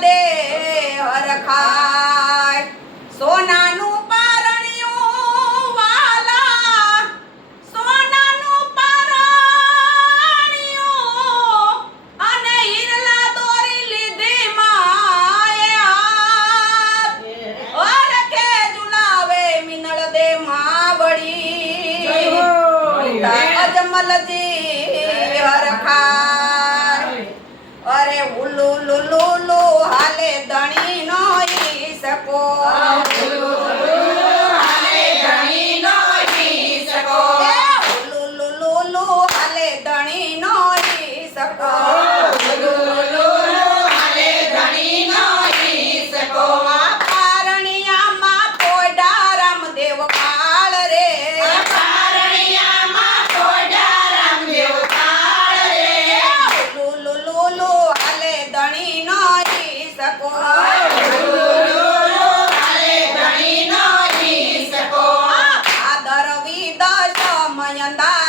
દેહ હરખા. ધણી નોઈ શકો. andar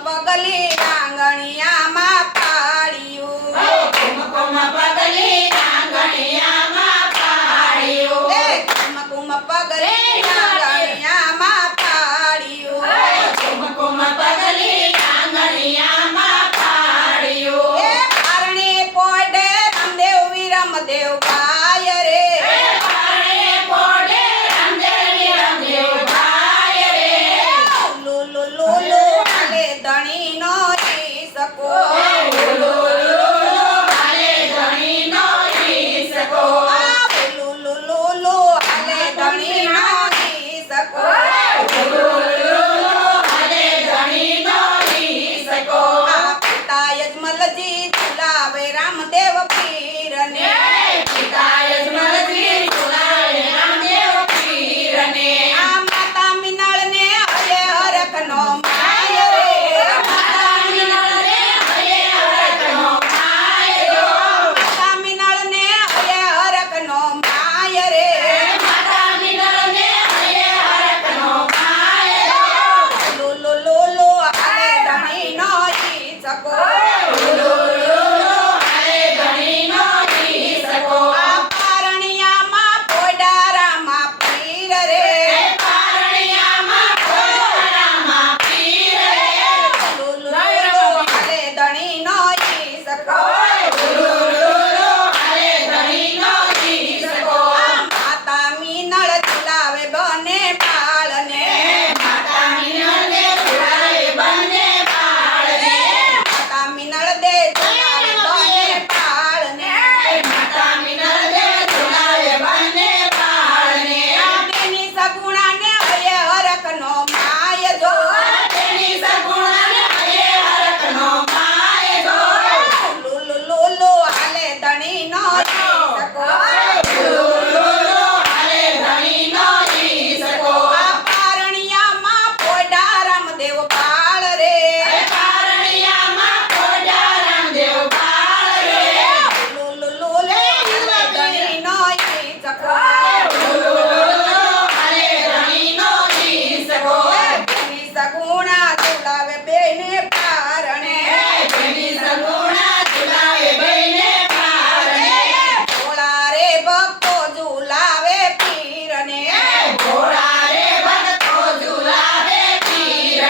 પગલી રાંગણિયામાં પાડ્યું. કુમકુમ પગલી રાંગણિયામાં પાડ્યું. કુમકુમ પગલી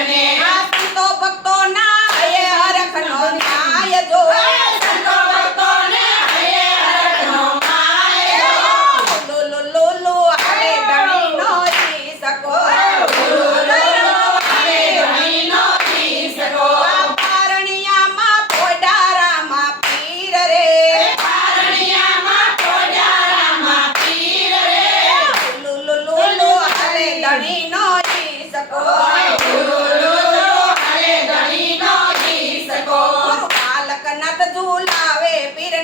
આ સંતો ભક્તો ના એ હરખનો ન્યાય જો. સંતો હરખનો લો લો લો લો સકો હવે ધણીનો જી સકો પીર રે. પીર રે. લો લો લો લો હાલે ધણીનો ઈ સકો હરે ઝુલાવે પીરને